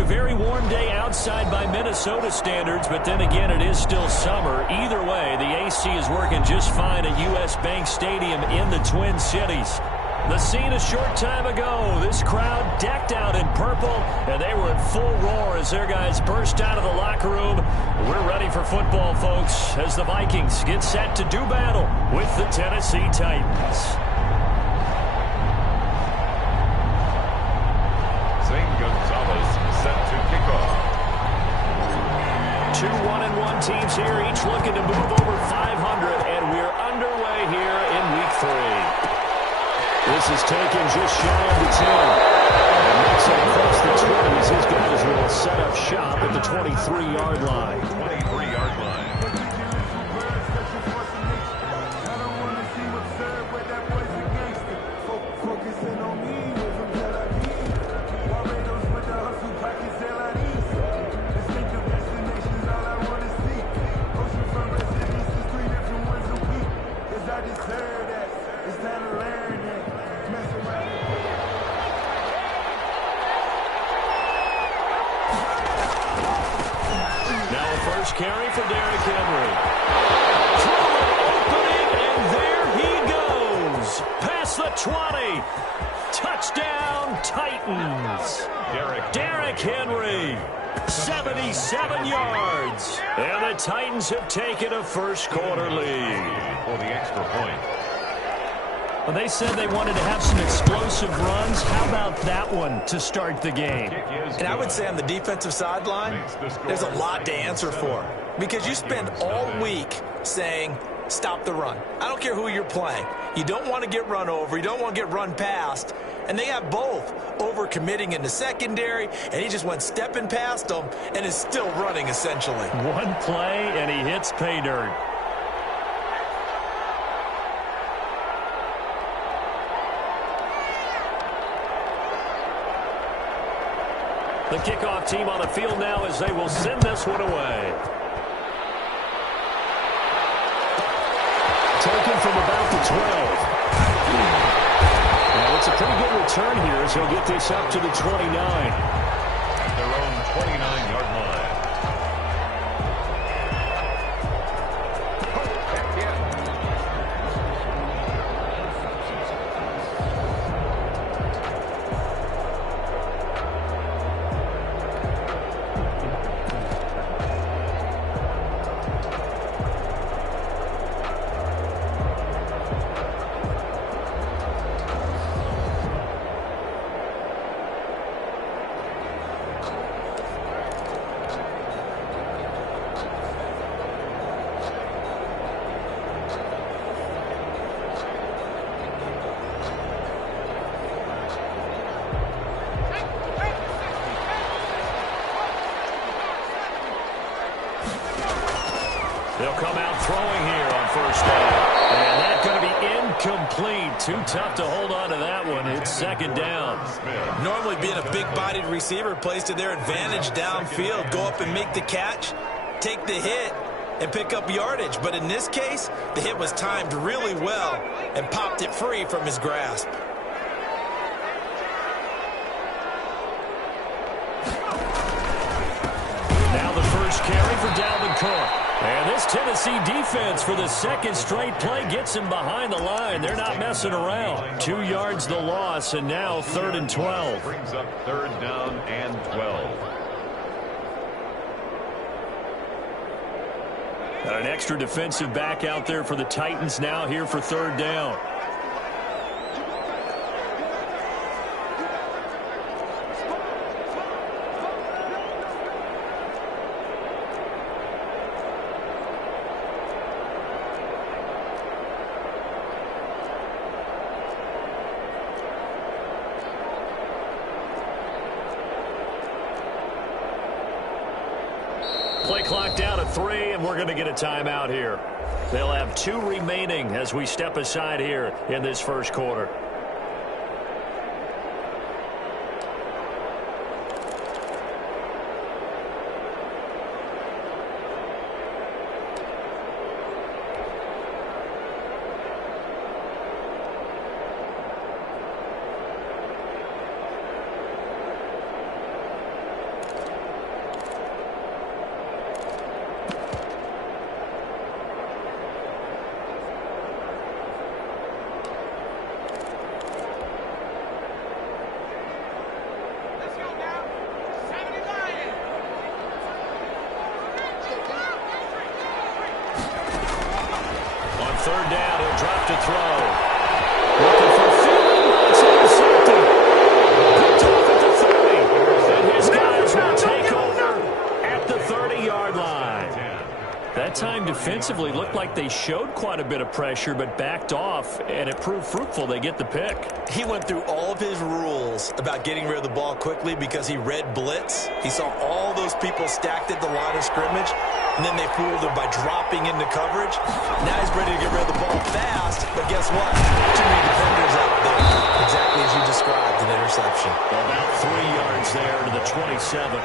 A very warm day outside by Minnesota standards, but then again, it is still summer. Either way, the AC is working just fine at U.S. Bank Stadium in the Twin Cities. The scene a short time ago, this crowd decked out in purple, and they were at full roar as their guys burst out of the locker room. We're ready for football, folks, as the Vikings get set to do battle with the Tennessee Titans. Zane Gonzalez set to kick off. 2 1-1 teams here, each looking to move over 500, and we're underway here in Week 3. This is taken just shy of the 10. And makes it across the 20s. His guys will set up shop at the 23-yard line. 23-yard line. Carry for Derrick Henry. Opening, and there he goes. Past the 20. Touchdown, Titans. Derrick Henry. 77 yards. And the Titans have taken a first quarter lead. For the extra point. Well, they said they wanted to have some explosive runs. How about that one to start the game? And I would say on the defensive sideline, there's a lot to answer for. Because you spend all week saying, stop the run. I don't care who you're playing. You don't want to get run over. You don't want to get run past. And they have both over-committing in the secondary, and he just went stepping past them and is still running, essentially. One play, and he hits pay dirt. The kickoff team on the field now as they will send this one away. Taken from about the 12. Well, it's a pretty good return here as he'll get this up to the 29. At their own 29-yard line. They'll come out throwing here on first down. And that's going to be incomplete. Too tough to hold on to that one. It's second down. Normally being a big-bodied receiver plays to their advantage downfield. Go up and make the catch, take the hit, and pick up yardage. But in this case, the hit was timed really well and popped it free from his grasp. Now the first carry for Dalvin Cook. And this Tennessee defense for the second straight play gets him behind the line. They're not messing around. 2 yards the loss, and now 3rd and 12. Brings up 3rd down and 12. Got an extra defensive back out there for the Titans now here for 3rd down. Play clock down to 3, and we're going to get a timeout here. They'll have 2 remaining as we step aside here in this first quarter. third down. He'll drop to throw. Looking for Field. It's intercepted. Picked off at the 30. And his guys will take over at the 30-yard line. That time defensively looked like they showed quite a bit of pressure but backed off, and it proved fruitful. They get the pick. He went through all of his rules about getting rid of the ball quickly because he read blitz. He saw all those people stacked at the line of scrimmage, and then they fooled him by dropping into coverage. Now he's ready to get rid of the ball fast, but guess what? Too many defenders out there. Exactly as you described, an interception. About 3 yards there to the 27.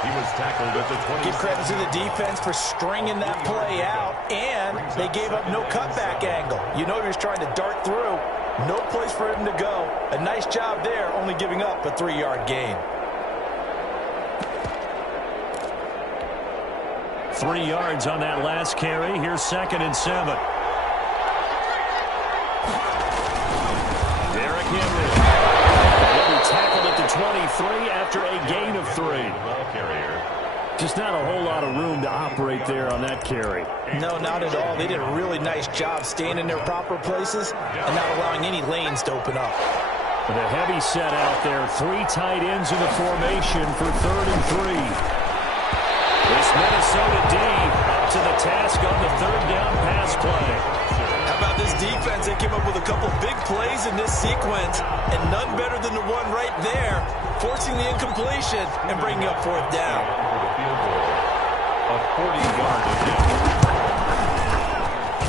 He was tackled at the 20. Give credit to the defense for stringing that play out, and they gave up no cutback angle. You know he was trying to dart through. No place for him to go. A nice job there, only giving up a 3-yard gain. 3 yards on that last carry. Here's 2nd and 7. Derrick Henry. He'll be tackled at the 23 after a gain of 3. Ball carrier. Just not a whole lot of room to operate there on that carry. No, not at all. They did a really nice job staying in their proper places and not allowing any lanes to open up. With a heavy set out there, 3 tight ends in the formation for 3rd and 3. This Minnesota D up to the task on the 3rd down pass play. How about this defense? They came up with a couple big plays in this sequence, and none better than the one right there, forcing the incompletion and bringing up 4th down. A 40-yard attempt.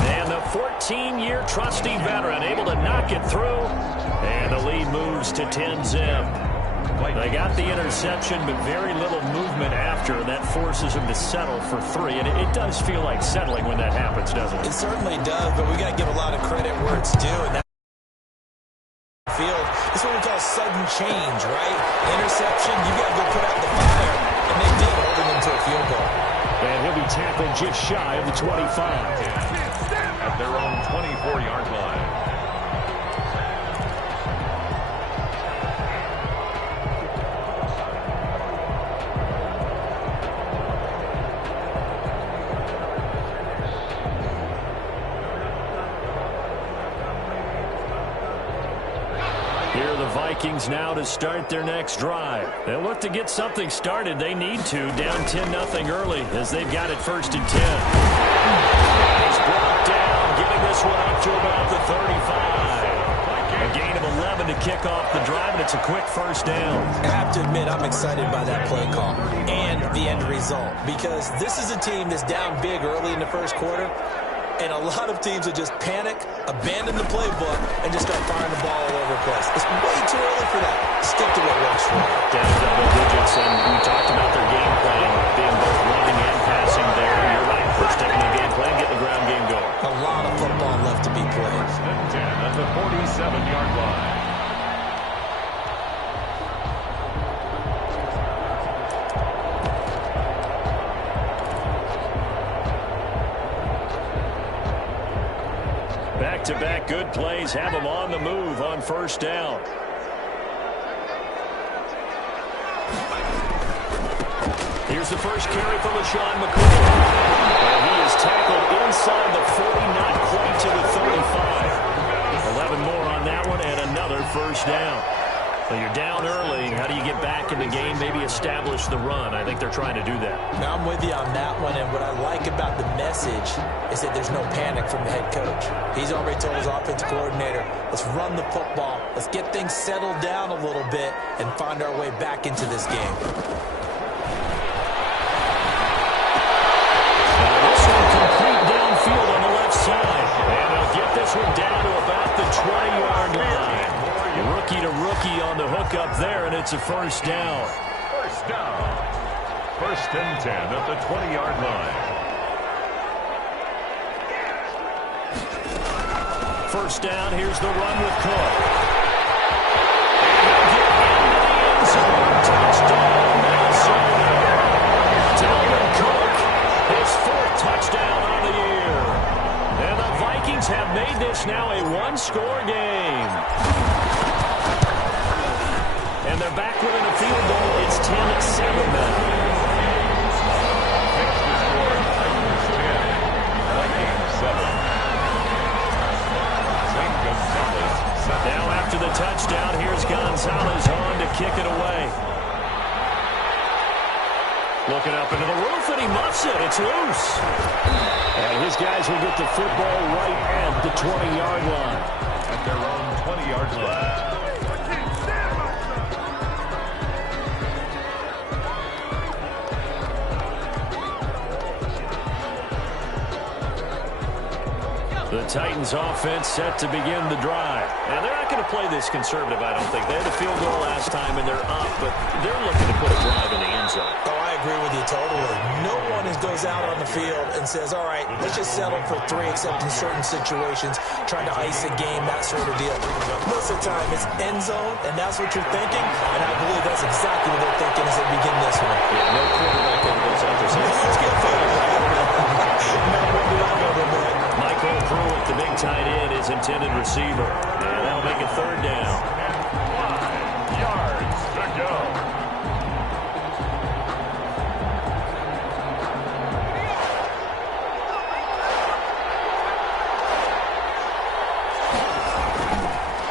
And the 14-year trusty veteran able to knock it through, and the lead moves to 10-zip. They got the interception, but very little movement after. That forces them to settle for 3. And it does feel like settling when that happens, doesn't it? It certainly does, but we got to give a lot of credit where it's due. And that field, this is what we call sudden change, right? Interception, you got to go put out the fire. And they did, holding them to a field goal. And he'll be tackled just shy of the 25. At their own 24-yard line. Vikings now to start their next drive. They'll look to get something started. They need to, down 10-0 early as they've got it 1st and 10. He's brought down, getting this one up to about the 35. A gain of 11 to kick off the drive, and it's a quick 1st down. I have to admit, I'm excited by that play call and the end result, because this is a team that's down big early in the 1st quarter. And a lot of teams will just panic, abandon the playbook, and just start firing the ball all over the place. It's way too early for that. Stick to what works for them. Down double digits, and we talked about their game plan being both running and passing there. You're right. First taking the game plan, getting the ground game going. A lot of football left to be played. 10 at the 47-yard line. Back-to-back good plays have them on the move on 1st down. Here's the first carry for LeSean McCoy. And he is tackled inside the 40, not quite to the 35. 11 more on that one, and another 1st down. So you're down early. How do you get back in the game, maybe establish the run? I think they're trying to do that. Now, I'm with you on that one, and what I like about the message is that there's no panic from the head coach. He's already told his offensive coordinator, let's run the football, let's get things settled down a little bit, and find our way back into this game. This one complete downfield on the left side. And they'll get this one down to about the 20-yard line. Rookie to rookie on the hook up there, and it's a 1st down. 1st down. 1st and 10 at the 20-yard line. 1st down, here's the run with Cook. And he'll get into the end zone. Touchdown, Minnesota. Dalvin Cook, his 4th touchdown on the year. And the Vikings have made this now a 1-score game. And they're back within a field goal. It's 10-7 now. kick it away. Looking up into the roof, and he muffs it. It's loose. And his guys will get the football right at the 20-yard line. At their own 20-yard line. The Titans offense set to begin the drive. And they're not going to play this conservative, I don't think. They had a field goal last time, and they're up, but they're looking to put a drive in the end zone. Oh, I agree with you totally. No one goes out on the field and says, all right, let's just settle for 3, except in certain situations, trying to ice a game, that sort of deal. Most of the time, it's end zone, and that's what you're thinking, and I believe that's exactly what they're thinking as they begin this one. Yeah, no quarterback ever goes out there saying, let's get fired. Michael Pruitt, the big tight end, is intended receiver. And that'll make it third down. 5 yards to go.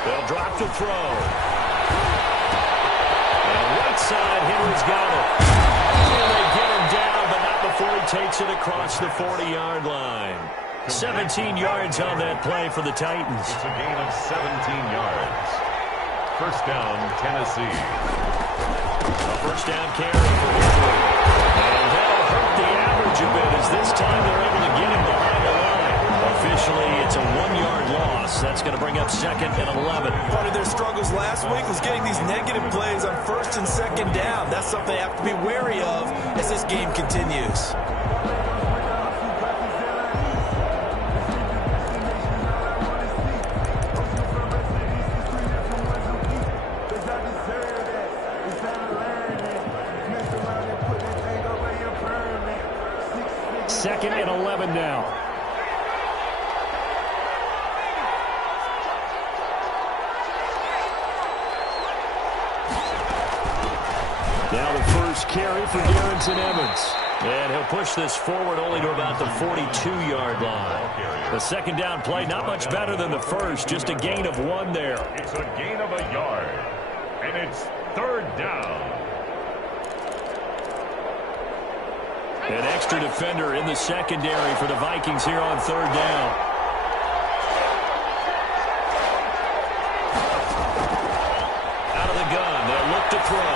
They'll drop to throw. And right side, Henry's got it. And they get him down, but not before he takes it across the 40-yard line. 17 yards on that play for the Titans. It's a gain of 17 yards. First down, Tennessee. A first down carry for Henry. And that'll hurt the average a bit as this time they're able to get him behind the line. Officially, it's a 1-yard loss. That's going to bring up second and 11. Part of their struggles last week was getting these negative plays on first and second down. That's something they have to be wary of as this game continues. Second and 11 now. Now the first carry for Darrington Evans. And he'll push this forward only to about the 42-yard line. The second down play, not much better than the first, just a gain of 1 there. It's a gain of a yard, and it's third down. An extra defender in the secondary for the Vikings here on third down. Out of the gun, they'll look to throw.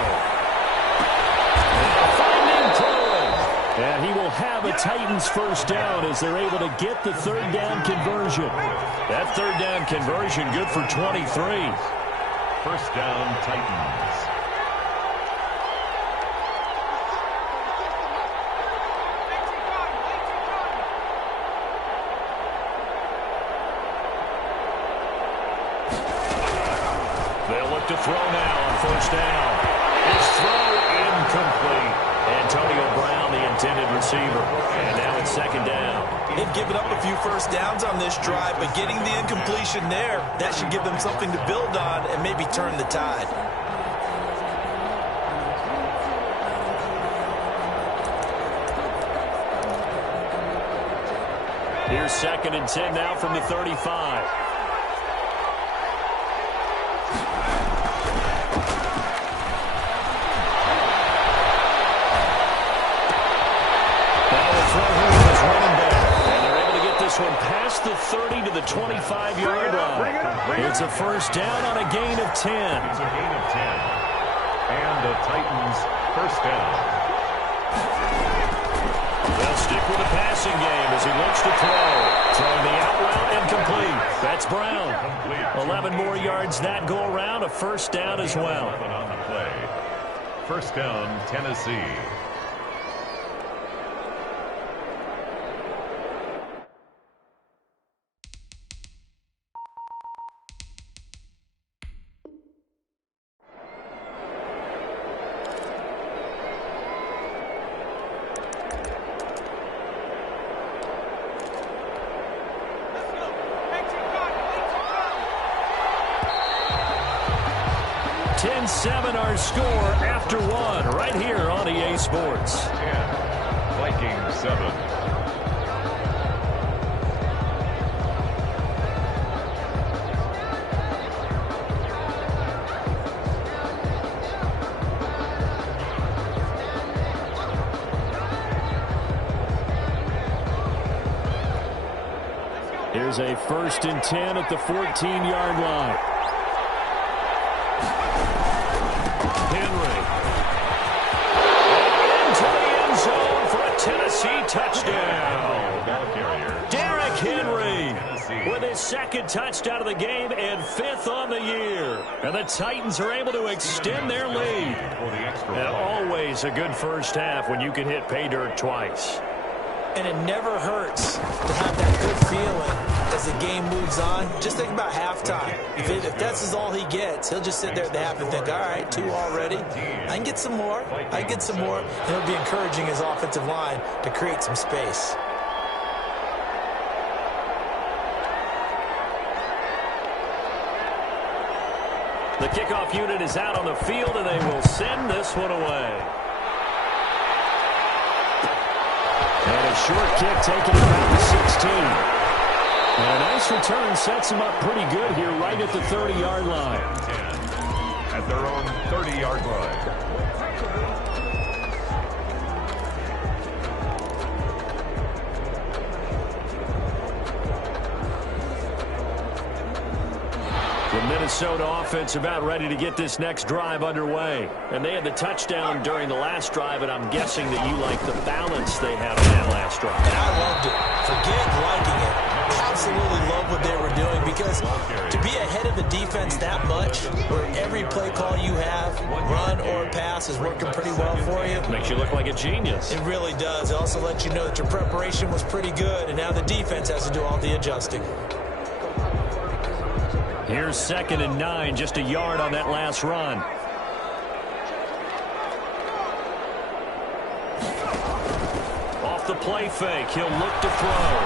Finding Cohen. And he will have a Titans first down as they're able to get the third down conversion. That third down conversion good for 23. First down, Titans. To throw now on first down. His throw incomplete. Antonio Brown, the intended receiver. And now it's second down. They've given up a few first downs on this drive, but getting the incompletion there, that should give them something to build on and maybe turn the tide. Here's second and 10 now from the 35. One past the 30 to the 25-yard line. It's a first down on a gain of 10. It's a gain of 10. And the Titans first down. They'll stick with the passing game as he looks to throw. Throwing the out route incomplete. That's Brown. 11 more yards that go around. A first down as well. On the play. First down, Tennessee. Our score after one right here on EA Sports. 10, Vikings 7. Here's a 1st and 10 at the 14-yard line. Henry. Into the end zone for a Tennessee touchdown. Derrick Henry with his 2nd touchdown of the game and 5th on the year. And the Titans are able to extend their lead. And always a good first half when you can hit pay dirt twice. And it never hurts to have that good feeling as the game moves on. Just think about halftime. If that's all he gets, he'll just sit there at the half and think, all right, 2 already. I can get some more. I can get some more. And he'll be encouraging his offensive line to create some space. The kickoff unit is out on the field, and they will send this one away. And a short kick taken around the 16. And a nice return sets them up pretty good here right at the 30-yard line. At their own 30-yard line. The Minnesota offense about ready to get this next drive underway. And they had the touchdown during the last drive, and I'm guessing that you like the balance they had on that last drive. And I loved it. Forget liking it. Absolutely love what they were doing, because to be ahead of the defense that much, where every play call you have, run or pass, is working pretty well for you. Makes you look like a genius. It really does. It also lets you know that your preparation was pretty good, and now the defense has to do all the adjusting. Here's 2nd and 9, just a yard on that last run. Off the play fake, he'll look to throw.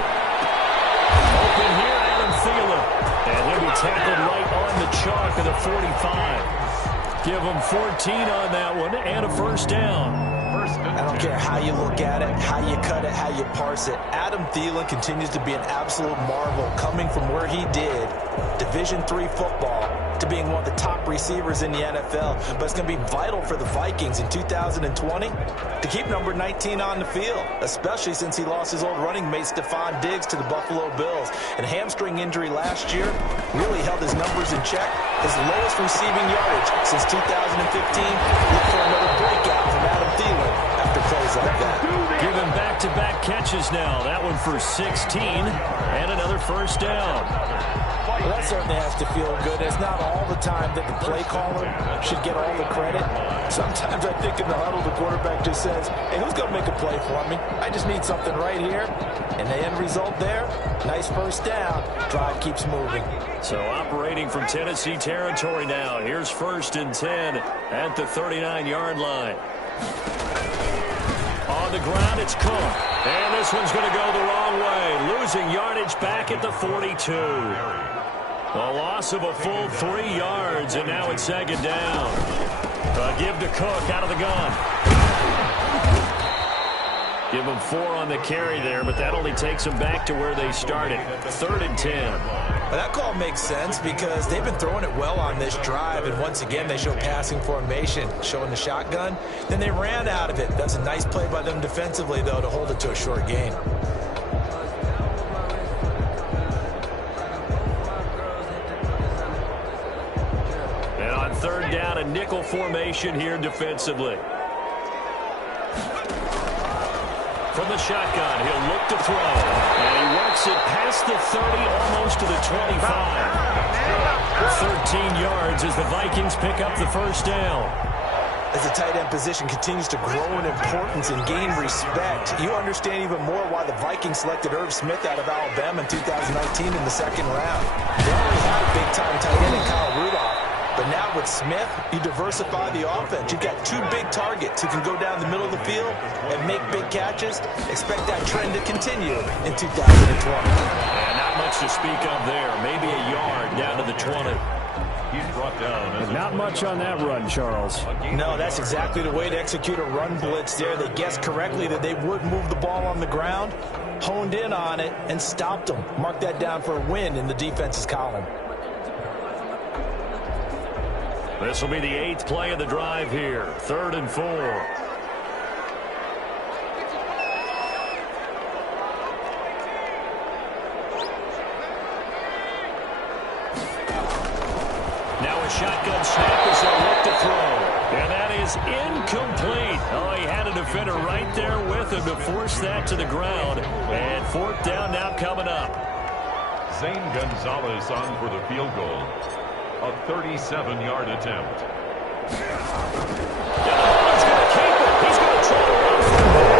Open here, Adam Thielen. And he'll be tackled right on the chalk of the 45. Give him 14 on that one and a 1st down. I don't care how you look at it, how you cut it, how you parse it. Adam Thielen continues to be an absolute marvel, coming from where he did, Division III football, to being one of the top receivers in the NFL. But it's going to be vital for the Vikings in 2020 to keep number 19 on the field, especially since he lost his old running mate Stephon Diggs to the Buffalo Bills. And a hamstring injury last year really held his numbers in check. His lowest receiving yardage since 2015. Look for another breakout from Adam Thielen after plays like that. Give him back-to-back catches now. That one for 16 and another 1st down. Well, that certainly has to feel good. It's not all the time that the play caller should get all the credit. Sometimes I think in the huddle, the quarterback just says, hey, who's going to make a play for me? I just need something right here. And the end result there, nice 1st down. Drive keeps moving. So operating from Tennessee territory now. Here's 1st and 10 at the 39-yard line. On the ground, it's Cook. And this one's going to go the wrong way. Losing yardage back at the 42. A loss of a full 3 yards, and now it's 2nd down. Give to Cook out of the gun. Give them 4 on the carry there, but that only takes them back to where they started. 3rd and 10. Well, that call makes sense because they've been throwing it well on this drive, and once again they show passing formation, showing the shotgun. Then they ran out of it. That's a nice play by them defensively, though, to hold it to a short gain. And on 3rd down, a nickel formation here defensively. From the shotgun, he'll look to throw. And he works it past the 30, almost to the 25. 13 yards as the Vikings pick up the 1st down. As the tight end position continues to grow in importance and gain respect, you understand even more why the Vikings selected Irv Smith out of Alabama in 2019 in the 2nd round. They already had a big-time tight end in Kyle Rudolph. But now with Smith, you diversify the offense. You've got 2 big targets who can go down the middle of the field and make big catches. Expect that trend to continue in 2020. And not much to speak of there. Maybe a yard down to the 20. He's brought down. Not much on that run, Charles. No, that's exactly the way to execute a run blitz there. They guessed correctly that they would move the ball on the ground, honed in on it, and stopped them. Mark that down for a win in the defense's column. This will be the 8th play of the drive here. 3rd and 4. Now a shotgun snap as they look to throw. And that is incomplete. Oh, he had a defender right there with him to force that to the ground. And fourth down now coming up. Zane Gonzalez on for the field goal. A 37-yard attempt. He's going to keep it. He's going to try to run for it.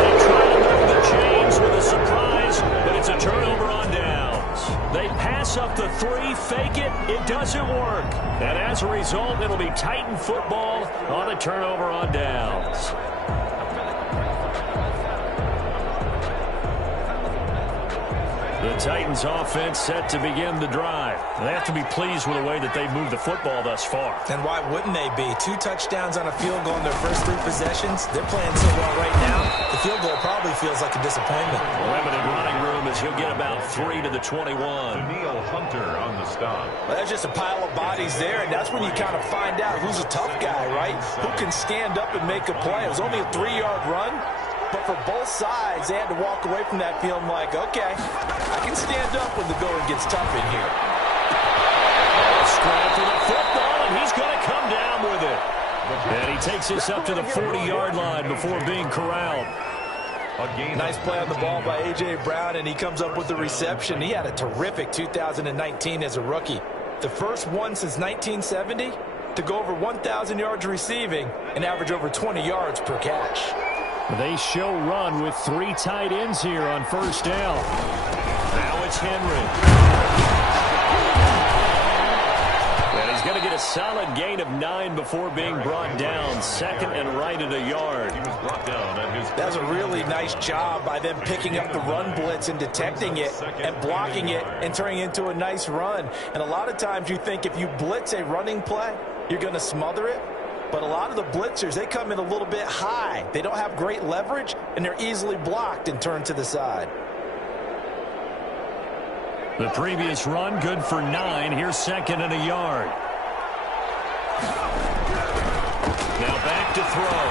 They try to move the chains with a surprise, but it's a turnover on downs. They pass up the 3, fake it. It doesn't work. And as a result, it'll be Titan football on a turnover on downs. The Titans offense set to begin the drive. They have to be pleased with the way that they've moved the football thus far. And why wouldn't they be? 2 touchdowns on a field goal in their first 3 possessions. They're playing so well right now, the field goal probably feels like a disappointment. Limited running room as he'll get about 3 to the 21. Daniil Hunter on the stop. Well, there's just a pile of bodies there, and that's when you kind of find out who's a tough guy, right? Who can stand up and make a play. It was only a 3-yard run. But for both sides, they had to walk away from that feeling like, okay, I can stand up when the going gets tough in here. Scrap for the football, and he's going to come down with it. And he takes this up to the 40-yard line before being corralled. Nice play on the ball by A.J. Brown, and he comes up with the reception. He had a terrific 2019 as a rookie. The first one since 1970 to go over 1,000 yards receiving and average over 20 yards per catch. They show run with 3 tight ends here on first down. Now it's Henry. And he's going to get a solid gain of 9 before being brought down. Second and right at a yard. He was brought down at his. That's a really nice job by them picking up the run blitz and detecting it and blocking it and turning it into a nice run. And a lot of times you think if you blitz a running play, you're going to smother it. But a lot of the blitzers, they come in a little bit high. They don't have great leverage, and they're easily blocked and turned to the side. The previous run, good for 9. Here's second and a yard. Now back to throw.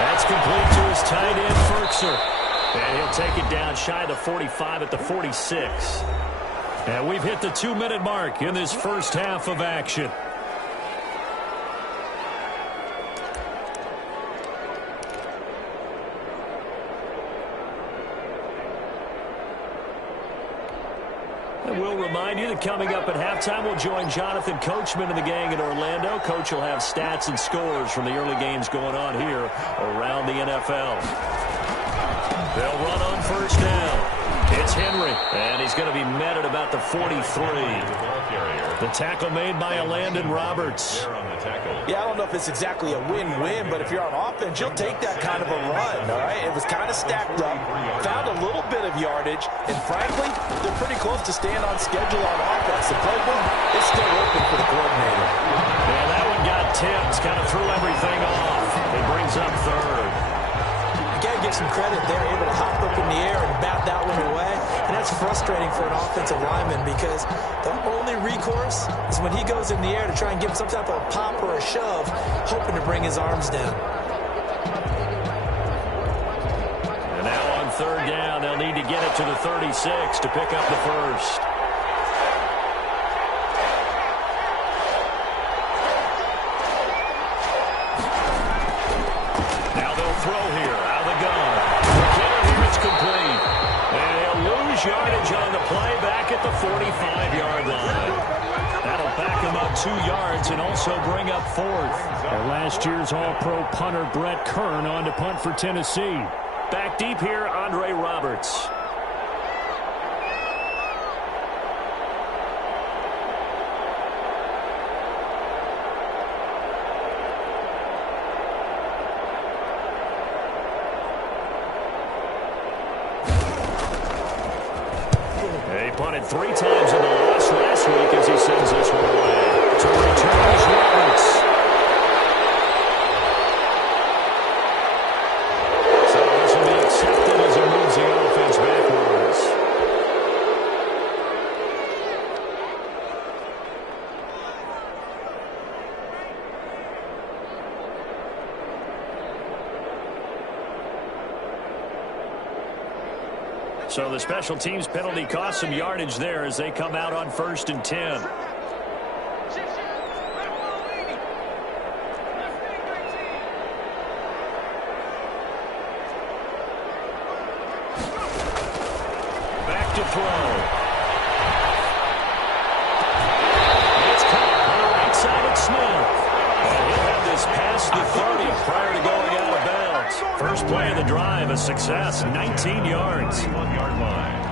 That's complete to his tight end, Firkser. And he'll take it down shy of the 45 at the 46. And we've hit the 2-minute mark in this first half of action. And we'll remind you that coming up at halftime, we'll join Jonathan Coachman and the gang in Orlando. Coach will have stats and scores from the early games going on here around the NFL. They'll run on first down. It's Henry, and he's going to be met at about the 43. The tackle made by Landon Roberts. Yeah, I don't know if it's exactly a win-win, but if you're on offense, you'll take that kind of a run, all right? It was kind of stacked up, found a little bit of yardage, and frankly, they're pretty close to staying on schedule on offense. The playbook is still open for the coordinator. Yeah, that one got tipped, kind of threw everything off. It brings up third. You got to give some credit there, able to hop up in the air and bat that one away. And that's frustrating for an offensive lineman because the only recourse is when he goes in the air to try and give him some type of a pop or a shove, hoping to bring his arms down. And now on third down, they'll need to get it to the 36 to pick up the first. Now they'll throw here out of the gun. Here it's complete. And he'll lose yardage on the play back at the 45-yard line. That'll back him up 2 yards and also bring up fourth. And last year's All-Pro punter Brett Kern on to punt for Tennessee. Back deep here, Andre Roberts. He punted 3 times in the loss last week as he sends this one away. To return is Roberts. So this will be accepted as he moves the offense backwards. So the special teams penalty cost some yardage there as they come out on 1st and 10. Back to throw. It's caught on the right side of Smith. And he'll have this past the 30 prior to going out of bounds. First play of the drive, a success, 19 yards. 1-yard line.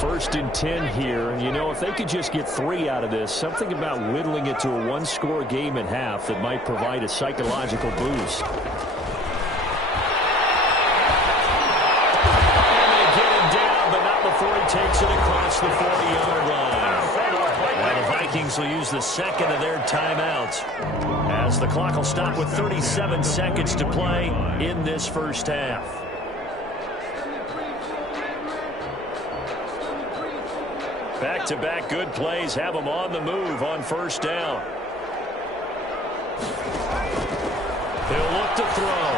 First and 10 here, and you know, if they could just get 3 out of this, something about whittling it to a one-score game at half that might provide a psychological boost. And they get him down, but not before he takes it across the 40-yard line. Now the Vikings will use the second of their timeouts, as the clock will stop with 37 seconds to play in this first half. Back-to-back good plays have them on the move on first down. He'll look to throw.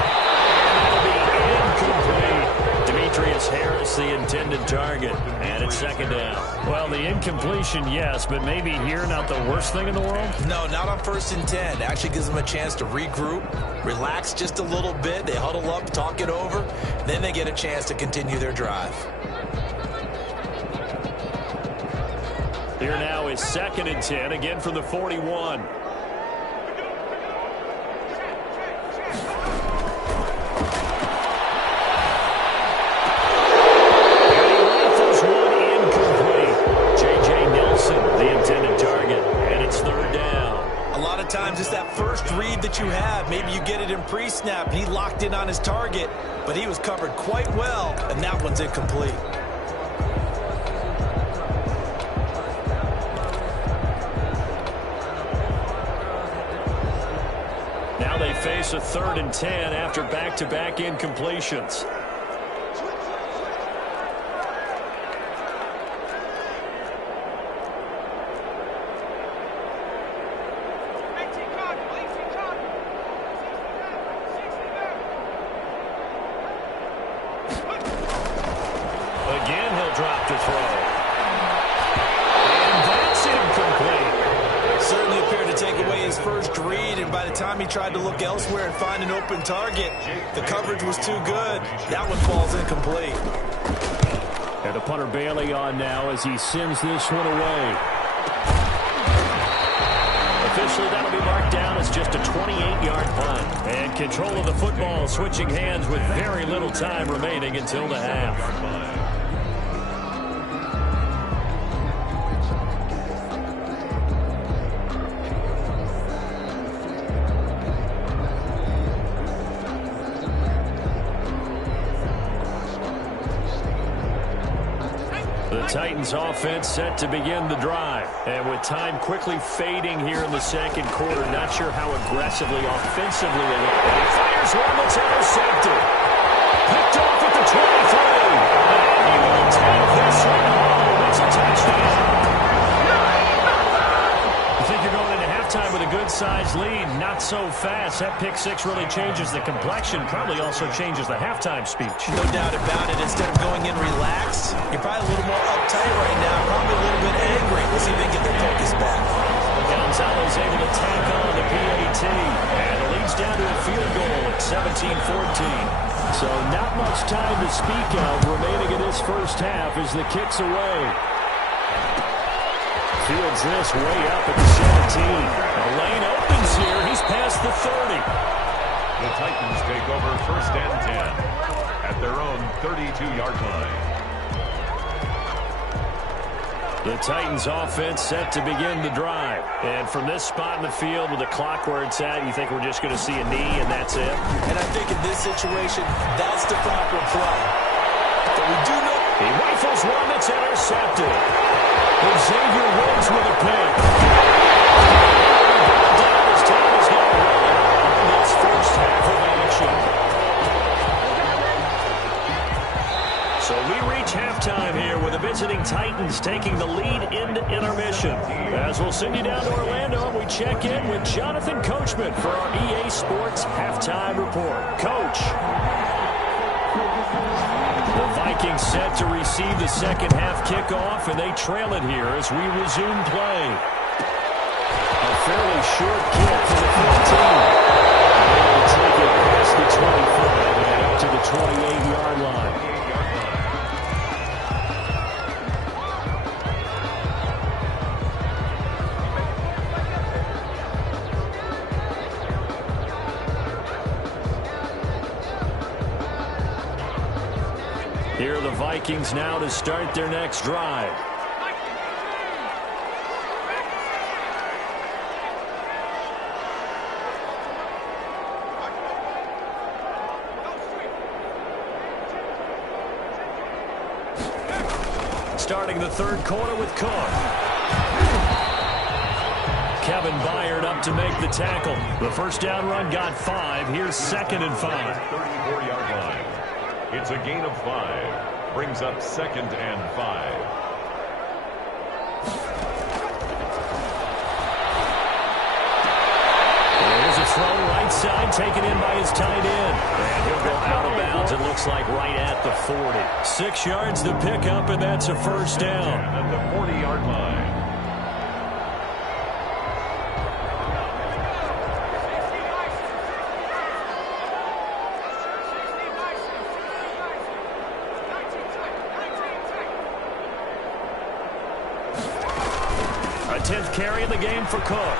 And that'll be incomplete. Demetrius Harris, the intended target. And it's second down. Well, the incompletion, yes, but maybe here not the worst thing in the world? No, not on 1st and 10. Actually gives them a chance to regroup, relax just a little bit. They huddle up, talk it over. Then they get a chance to continue their drive. Here now is 2nd and 10, again from the 41. J.J. Nelson, the intended target, and it's 3rd down. A lot of times it's that first read that you have. Maybe you get it in pre-snap, and he locked in on his target, but he was covered quite well, and that one's incomplete. Now they face a 3rd and 10 after back-to-back incompletions. Again, he'll drop to throw. And that's incomplete. Certainly appeared to take away his first read, and by the time he tried to look elsewhere and find an open target, the coverage was too good. That one falls incomplete. And the punter Bailey on now as he sends this one away. Officially, that'll be marked down as just a 28-yard punt. And control of the football switching hands with very little time remaining until the half. The Titans offense set to begin the drive. And with time quickly fading here in the second quarter, not sure how aggressively, offensively they look. And he fires one that's intercepted. Picked off at the 23. And he will take this one home. It's a touchdown. You think you're going into halftime with a good-sized lead. Not so fast. That pick six really changes the complexion. Probably also changes the halftime speech. No doubt about it. Instead of going in relaxed, you're probably a little more uptight right now. Probably a little bit angry. We'll see if they get their focus back. Gonzalez able to tack on the PAT. And it leads down to a field goal at 17-14. So not much time to speak of remaining in this first half as the kick's away. Fields this way up at the 17. The lane opens here. He's past the 30. The Titans take over 1st and 10 at their own 32-yard line. The Titans offense set to begin the drive. And from this spot in the field with the clock where it's at, you think we're just going to see a knee and that's it? And I think in this situation, that's the proper play. But we do know he rifles one that's intercepted. Xavier Woods with a pick. His time is now running on this first half of action. So we reach halftime here with a bit Titans taking the lead into intermission. As we'll send you down to Orlando, we check in with Jonathan Coachman for our EA Sports Halftime Report. Coach. The Vikings set to receive the second half kickoff, and they trail it here as we resume play. A fairly short kick for the 15. Able to take it past the 25 and up to the 28-yard line. Here are the Vikings now to start their next drive. Starting the third quarter with Cook. Kevin Byard up to make the tackle. The first down run got 5. Here's 2nd and 5. 34-yard line. It's a gain of 5. Brings up 2nd and 5. There's a throw right side taken in by his tight end. And he'll go out of bounds, it looks like right at the 40. 6 yards to pick up, and that's a first down. At the 40-yard line. A 10th carry of the game for Cook.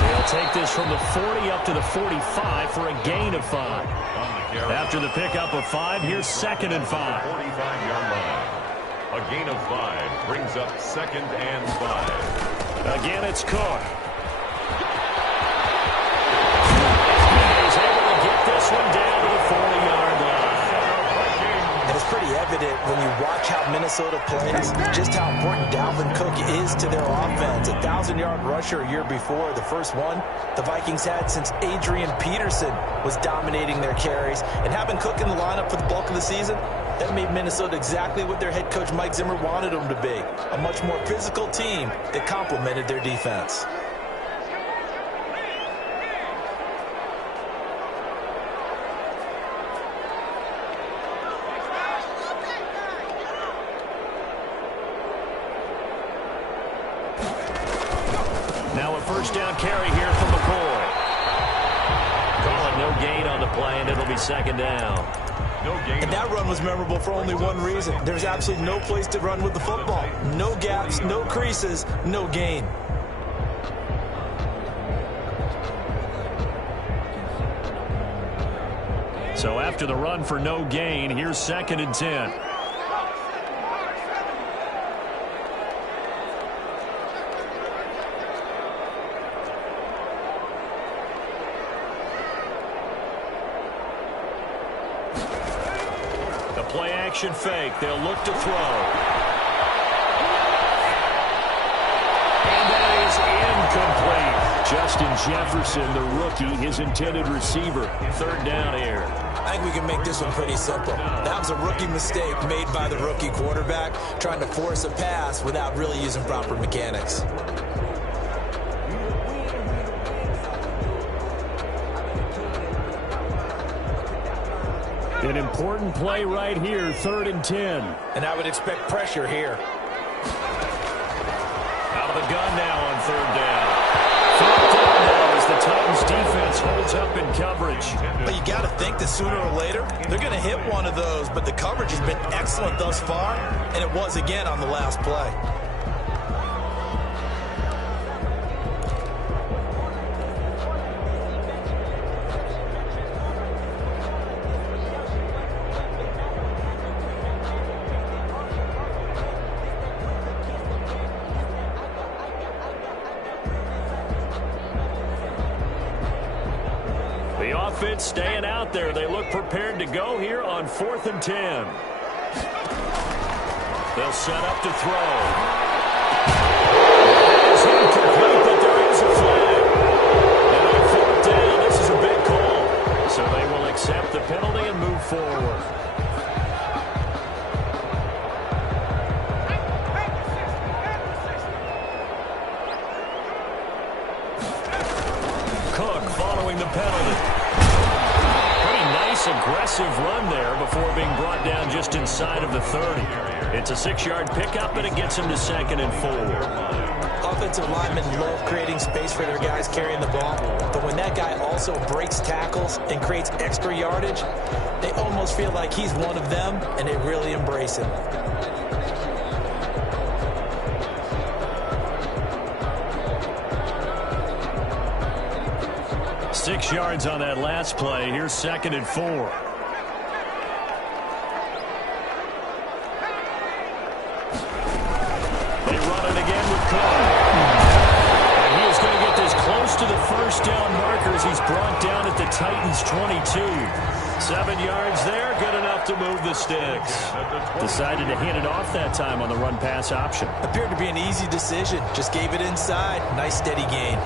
They'll take this from the 40 up to the 45 for a gain of 5. After the pickup of 5, here's 2nd and 5. 45-yard line. A gain of 5 brings up 2nd and 5. Again, it's Cook. He's able to get this one down to the 40-yard line. And it's pretty evident when you watch how Minnesota plays, just how important Dalvin Cook is to their offense. 1,000-yard rusher a year before, the first one the Vikings had since Adrian Peterson was dominating their carries. And having Cook in the lineup for the bulk of the season, that made Minnesota exactly what their head coach Mike Zimmer wanted them to be. A much more physical team that complemented their defense. Now a first down carry here from McCoy. Call it no gain on the play, and it'll be 2nd down. No gain. And that run was memorable for only one reason. There's absolutely no place to run with the football. No gaps, no creases, no gain. So after the run for no gain, here's 2nd and 10. Play action fake. They'll look to throw. And that is incomplete. Justin Jefferson, the rookie, his intended receiver. 3rd down here. I think we can make this one pretty simple. That was a rookie mistake made by the rookie quarterback, trying to force a pass without really using proper mechanics. An important play right here, 3rd and 10. And I would expect pressure here. Out of the gun now on 3rd down. 3rd down now as the Titans defense holds up in coverage. But you got to think that sooner or later, they're going to hit one of those. But the coverage has been excellent thus far, and it was again on the last play. Offense staying out there. They look prepared to go here on 4th and 10. They'll set up to throw. It's incomplete, but there is a flag. And on 4th down, this is a big call. So they will accept the penalty and move forward. penalty. Pretty nice, aggressive run there before being brought down just inside of the 30. It's a 6-yard pickup, and it gets him to 2nd and 4. Offensive linemen love creating space for their guys carrying the ball, but when that guy also breaks tackles and creates extra yardage, they almost feel like he's one of them, and they really embrace him. Six yards on that last play. Here's 2nd and 4. They run it again with Cook. And he is going to get this close to the first down markers. He's brought down at the Titans' 22. 7 yards there, good enough to move the sticks. Decided to hand it off that time on the run-pass option. Appeared to be an easy decision. Just gave it inside. Nice steady gain.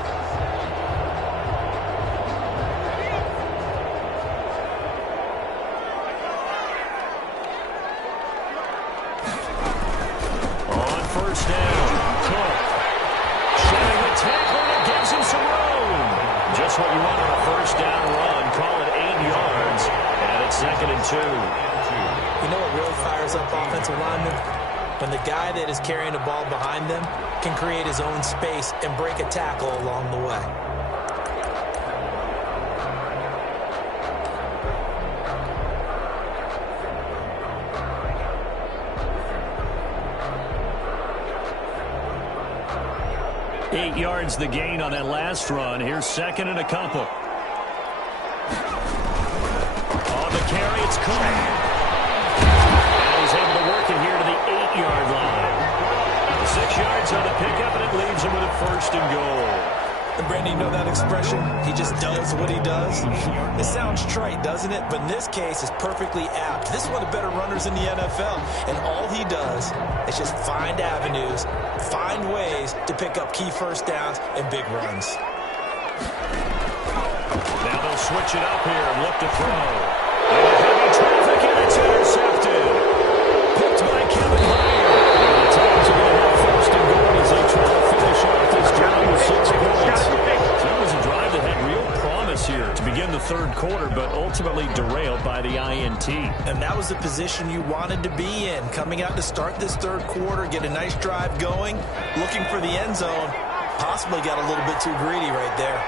What you want on a first down run. Call it 8 yards, and it's 2nd and 2. You know what really fires up offensive linemen? When the guy that is carrying the ball behind them can create his own space and break a tackle along the way. Eight yards the gain on that last run. Here's 2nd and a couple. On the carry, it's Cook. And he's able to work it here to the 8-yard line. 6 yards on the pickup, and it leaves him with a 1st and goal. And Brandon, you know that expression? He just does what he does. It sounds trite, doesn't it? But in this case, it's perfectly apt. This is one of the better runners in the NFL. And all he does is just find avenues, find ways to pick up key first downs and big runs. Now they'll switch it up here and look to throw. And heavy traffic, and it's intercepted. Picked by Kevin Byard. And the Titans are going to have 1st and goal as they try to finish off this drive with 6 points. So that was a drive that had real promise here to begin the 3rd quarter, but ultimately derailed by the INT. And that was the position you wanted to be in. Coming out to start this 3rd quarter, get a nice drive going, looking for the end zone. Possibly got a little bit too greedy right there.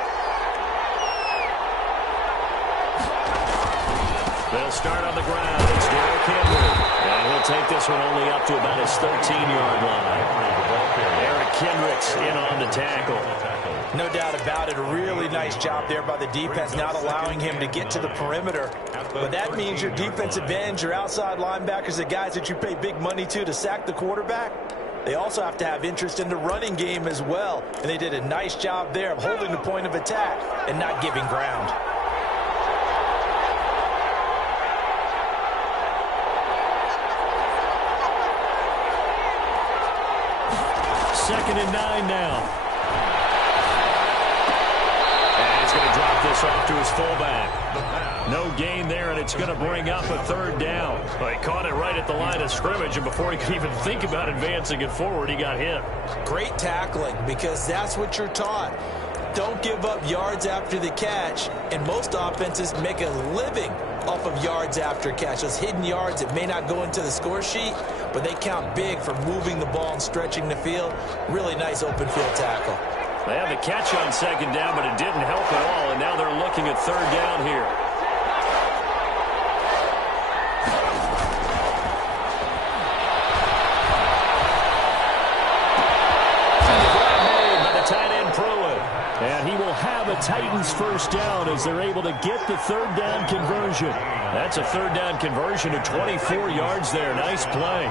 They'll start on the ground. It's Derrick Henry. And he'll take this one only up to about his 13-yard line. Eric Kendricks in on the tackle. No doubt about it. A really nice job there by the defense, not allowing him to get to the perimeter. But that means your defensive ends, your outside linebackers, the guys that you pay big money to sack the quarterback, they also have to have interest in the running game as well. And they did a nice job there of holding the point of attack and not giving ground. Second and 9 now. And he's going to drop this off to his fullback. No gain there, and it's going to bring up a 3rd down. Well, he caught it right at the line of scrimmage, and before he could even think about advancing it forward, he got hit. Great tackling, because that's what you're taught. Don't give up yards after the catch, and most offenses make a living off of yards after catch. Those hidden yards that may not go into the score sheet, but they count big for moving the ball and stretching the field. Really nice open field tackle. They have the catch on 2nd down, but it didn't help at all, and now they're looking at 3rd down here. And he will have a Titans 1st down as they're able to get the 3rd down conversion. That's a 3rd down conversion of 24 yards there. Nice play.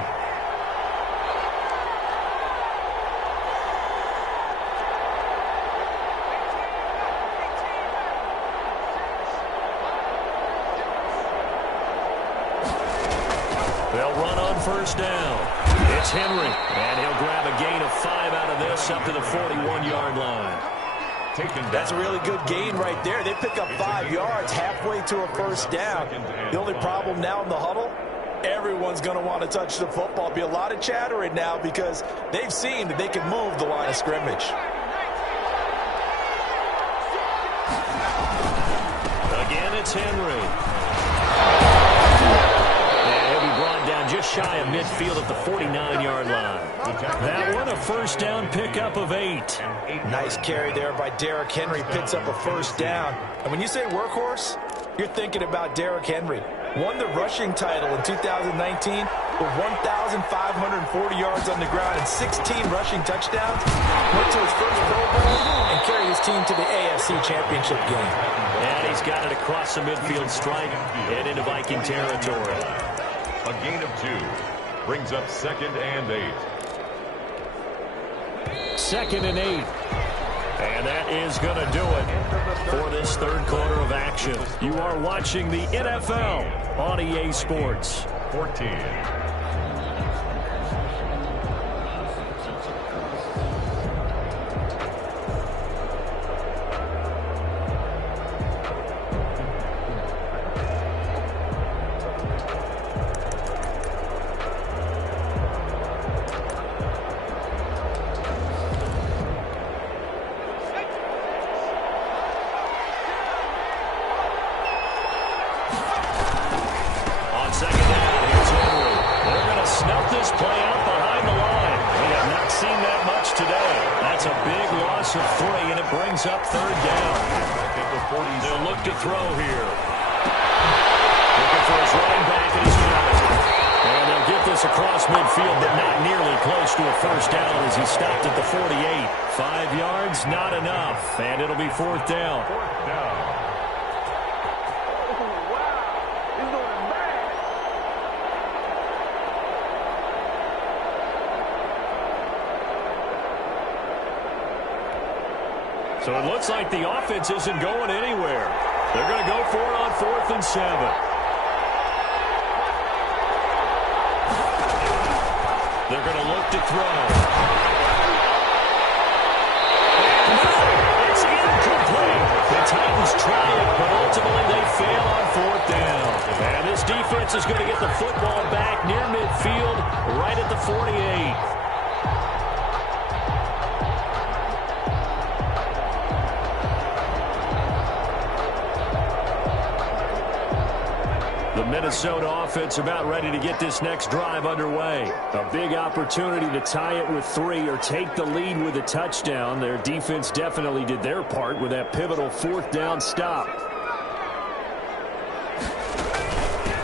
They'll run on 1st down. It's Henry, and he'll grab a gain of 5 out of this up to the 41-yard line. That's a really good gain right there. They pick up 5 yards halfway to a 1st down. The only problem now in the huddle, everyone's going to want to touch the football. Be a lot of chattering now because they've seen that they can move the line of scrimmage. Again, it's Henry. And he'll be brought down just shy of midfield at the 49-yard line. That one, a first down pickup of 8. Nice carry there by Derrick Henry. Picks up a first down. And when you say workhorse, you're thinking about Derrick Henry. Won the rushing title in 2019 with 1,540 yards on the ground and 16 rushing touchdowns. Went to his first Pro Bowl and carried his team to the AFC Championship game. And he's got it across the midfield stripe and into Viking territory. A gain of 2 brings up 2nd and 8. 2nd and 8. And that is going to do it for this third quarter of action. You are watching the NFL on EA Sports. 14. Up 3rd down. They'll look to throw here. Looking for his running back, and he's got it. And they'll get this across midfield, but not nearly close to a first down as he stopped at the 48. 5 yards, not enough, and it'll be 4th down. So it looks like the offense isn't going anywhere. They're going to go for it on 4th and 7. They're going to look to throw. It's incomplete. The Titans try it, but ultimately they fail on 4th down. And this defense is going to get the football back near midfield, right at the 48. The Minnesota offense about ready to get this next drive underway. A big opportunity to tie it with 3 or take the lead with a touchdown. Their defense definitely did their part with that pivotal 4th down stop.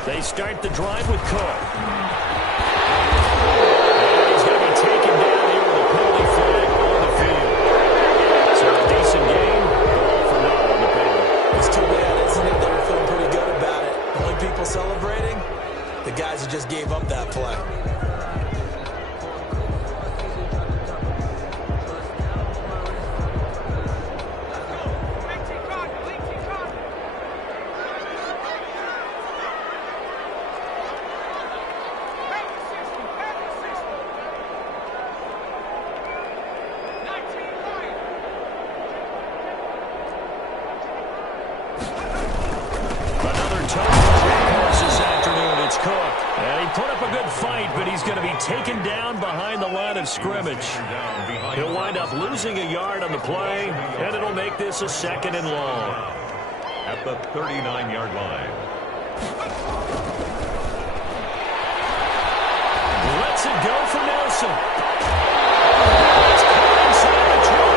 They start the drive with Cook. And he's going to be taken down here with a penalty flag on the field. So a decent game, all for naught on the penalty. It's too bad, isn't it? They were feeling pretty good about it. The only people celebrating, the guys who just gave up that play. Taken down behind the line of scrimmage. He'll wind up losing a yard on the play, and it'll make this a 2nd and long. At the 39-yard line. Lets it go for Nelson. It's caught inside the 20.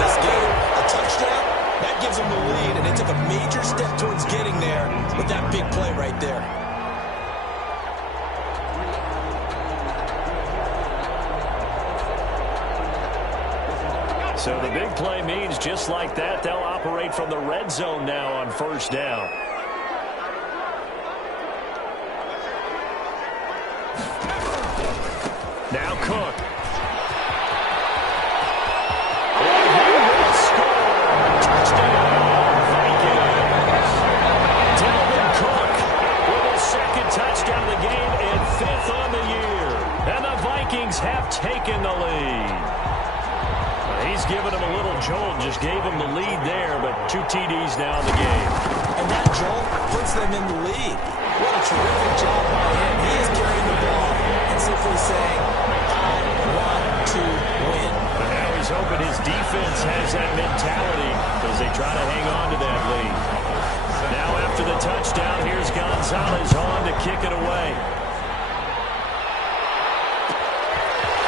This game, a touchdown, that gives them the lead, and they took a major step towards getting there with that big play right there. So the big play means just like that, they'll operate from the red zone now on 1st down. Now Cook. And he will score. Touchdown, Vikings. Dalvin Cook with his 2nd touchdown of the game and 5th on the year. And the Vikings have taken the lead. He's given him a little jolt, just gave him the lead there, but 2 TDs now in the game. And that jolt puts them in the lead. What a terrific job by him. He is carrying the ball and simply saying, I want to win. But now he's hoping his defense defense has that mentality as they try to hang on to that lead. Now after the touchdown, here's Gonzalez on to kick it away.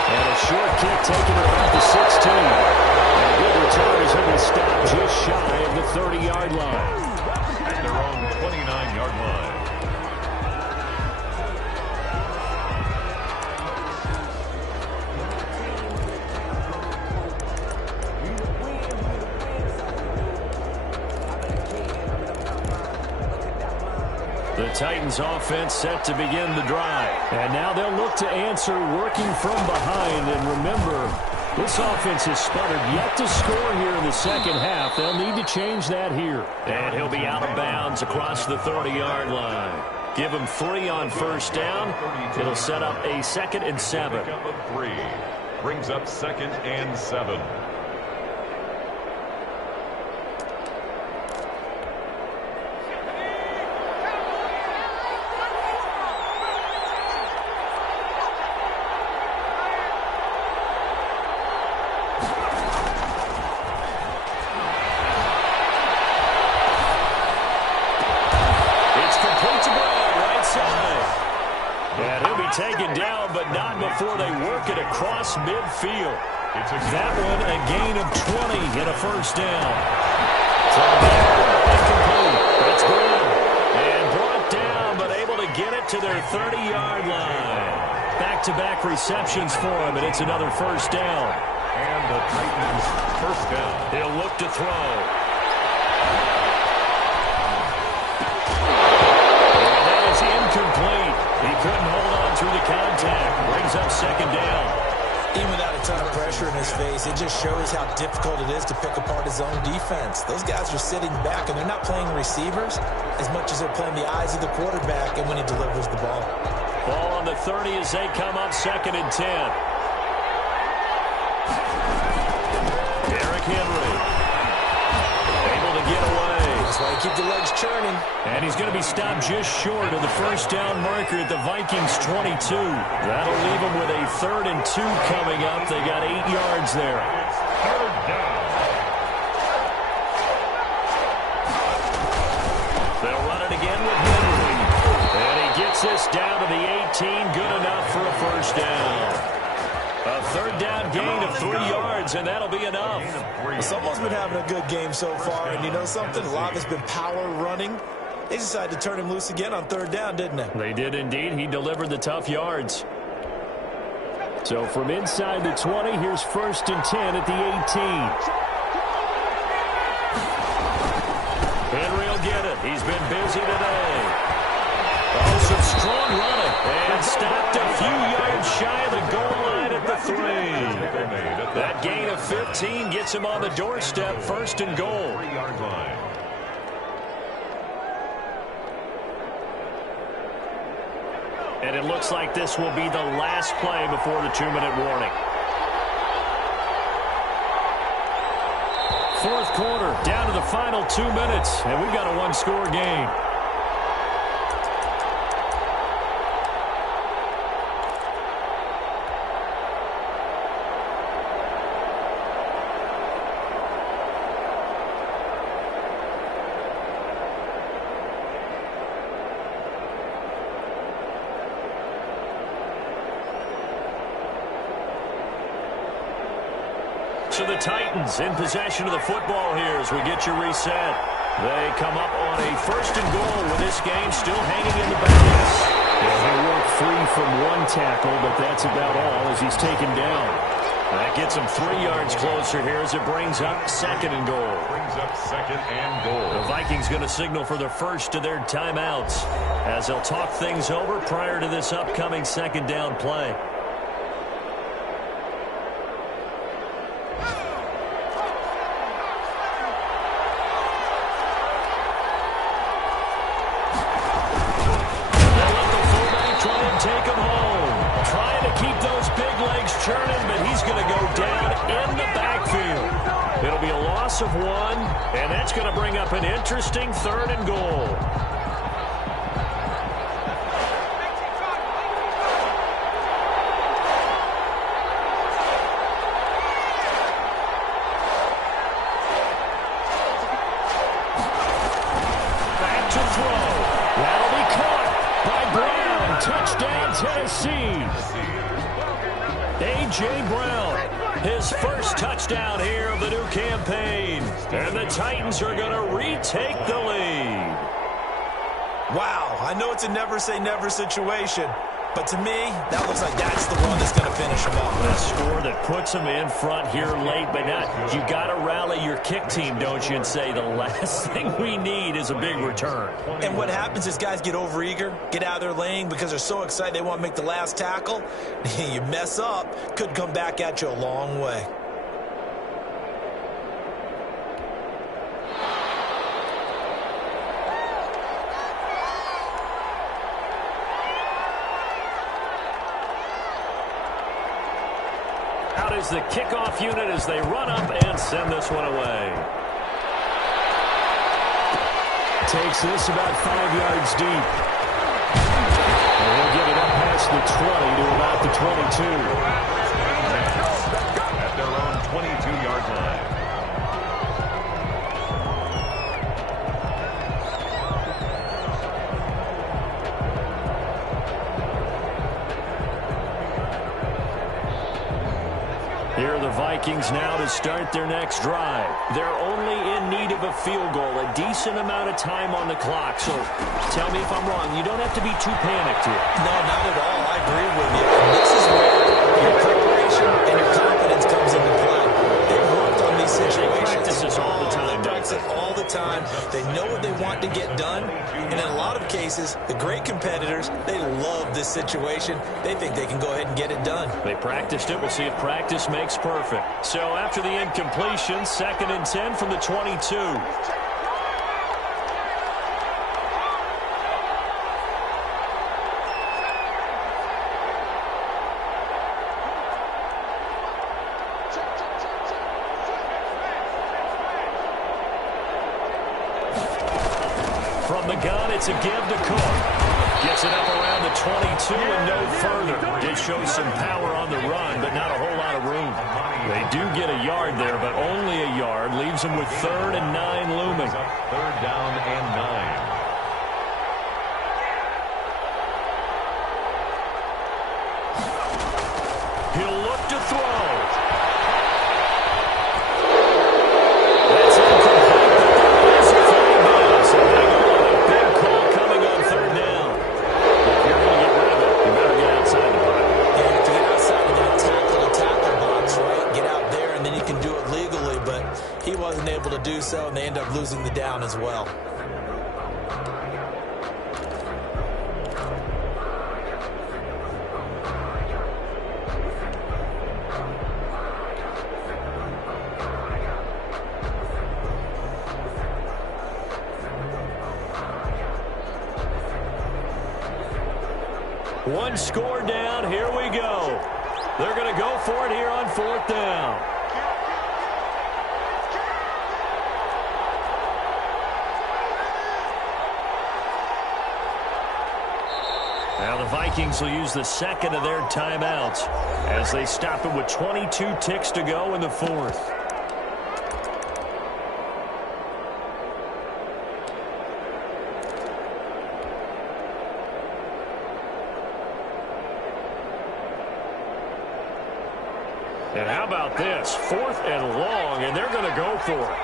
And a short kick taken about the 16. And a good return as he'll be stopped just shy of the 30-yard line. At their own 29-yard line. The Titans offense set to begin the drive. And now they'll look to answer working from behind. And remember, this offense has sputtered yet to score here in the second half. They'll need to change that here. And he'll be out of bounds across the 30-yard line. Give him 3 on first down. It'll set up a 2nd and 7. Pickup of 3. Brings up 2nd and 7. Taken down, but not before they work it across midfield. That one a gain of 20 and a first down. Incomplete. That's good. And brought down, but able to get it to their 30-yard line. Back-to-back receptions for him, and it's another first down. And the Titans first down. He'll look to throw. And that is incomplete. He couldn't hold on through the contact. Brings up 2nd down. Even without a ton of pressure in his face, it just shows how difficult it is to pick apart his own defense. Those guys are sitting back, and they're not playing receivers as much as they're playing the eyes of the quarterback and when he delivers the ball. Ball on the 30 as they come up 2nd and 10. Derrick Henry able to get away. That's why you keep the legs churning. And he's going to be stopped just short of the first down marker at the Vikings 22. That'll leave them with a 3rd and 2 coming up. They got 8 yards there. It's 3rd down. They'll run it again with Henry. And he gets this down to the 18. Good enough for a first down. A 3rd down gain of 3 yards, and that'll be enough. Someone's been having a good game so far, and you know something? A lot has been power running. They decided to turn him loose again on 3rd down, didn't they? They did indeed. He delivered the tough yards. So from inside the 20, here's 1st and 10 at the 18. Henry will get it. He's been busy today. Oh, some strong running. And stopped a few yards shy of the goal line at the 3. That gain of 15 gets him on the doorstep, 1st and goal. 3-yard line. And it looks like this will be the last play before the 2-minute warning. 4th quarter, down to the final 2 minutes, and we've got a 1-score game. So the Titans in possession of the football here as we get you reset. They come up on a 1st and goal with this game still hanging in the balance. Yeah, he worked free from one tackle, but that's about all as he's taken down. That gets him 3 yards closer here as it brings up 2nd and goal. Brings up 2nd and goal. The Vikings going to signal for the first of their timeouts as they'll talk things over prior to this upcoming 2nd down play. Take him home. Trying to keep those big legs churning, but he's going to go down in the backfield. It'll be a loss of 1, and that's going to bring up an interesting 3rd and goal. A.J. Brown, his first touchdown here of the new campaign. And the Titans are going to retake the lead. Wow, I know it's a never-say-never situation, but to me, that looks like that's the one that's going to finish them off. A score that puts them in front here late, but not. You got to rally your kick team, don't you, and say the last thing we need is a big return. And what happens is guys get overeager, get out of their lane because they're so excited they want to make the last tackle. You mess up, could come back at you a long way. Out is the kickoff unit as they run up and send this one away. Takes this about 5 yards deep. And he'll get it up past the 20 to about the 22. At their own 22-yard line. Here are the Vikings now to start their next drive. They're only in need of a field goal, a decent amount of time on the clock. So tell me if I'm wrong. You don't have to be too panicked here. No, not at all. I agree with you. And this is where your preparation and your confidence comes into play. They've worked on these situations. They practice this all the time. They practice it all the time. They know what they want to get done. And in a lot of cases, the great competitors, they love this situation. They think they can go ahead and get it done. They practiced it. We'll see if practice makes perfect. So after the incompletion, 2nd and 10 from the 22. From the gun, it's a give to Cook. Gets it up around the 22 and no further. Did show some power on the run, but not a whole lot of room. They do get a yard there, but only a yard. Leaves them with 3rd and 9 looming. 3rd down and 9. He'll look to throw. That's incomplete, but there is a third down. So hang on, a big call coming on 3rd down. If you're going to get rid of it, you better get outside the pocket. Yeah, to get outside of that tackle box, right? Get out there, and then you can do it legally, but he wasn't able to do so, and they end up losing the down as well. One score down. Here we go. They're going to go for it here on 4th down. Now the Vikings will use the 2nd of their timeouts as they stop it with 22 ticks to go in the 4th. And how about this? 4th and long, and they're going to go for it.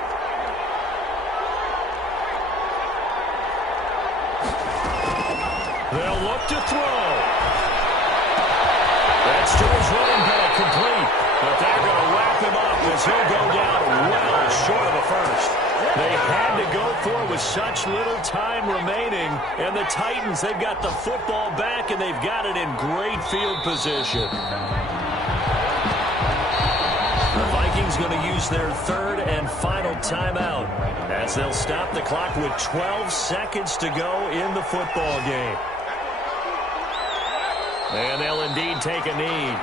They'll look to throw. That's to his running back, complete. But they're going to wrap him up as he'll go down well short of a first. They had to go for it with such little time remaining. And the Titans, they've got the football back, and they've got it in great field position. The Vikings going to use their 3rd and final timeout as they'll stop the clock with 12 seconds to go in the football game. And they'll indeed take a knee.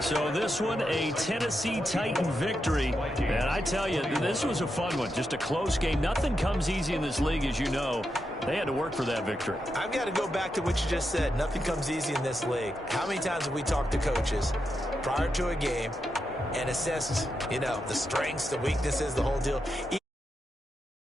So this one, a Tennessee Titan victory. And I tell you, this was a fun one. Just a close game. Nothing comes easy in this league, as you know. They had to work for that victory. I've got to go back to what you just said. Nothing comes easy in this league. How many times have we talked to coaches prior to a game, and assess, the strengths, the weaknesses, the whole deal.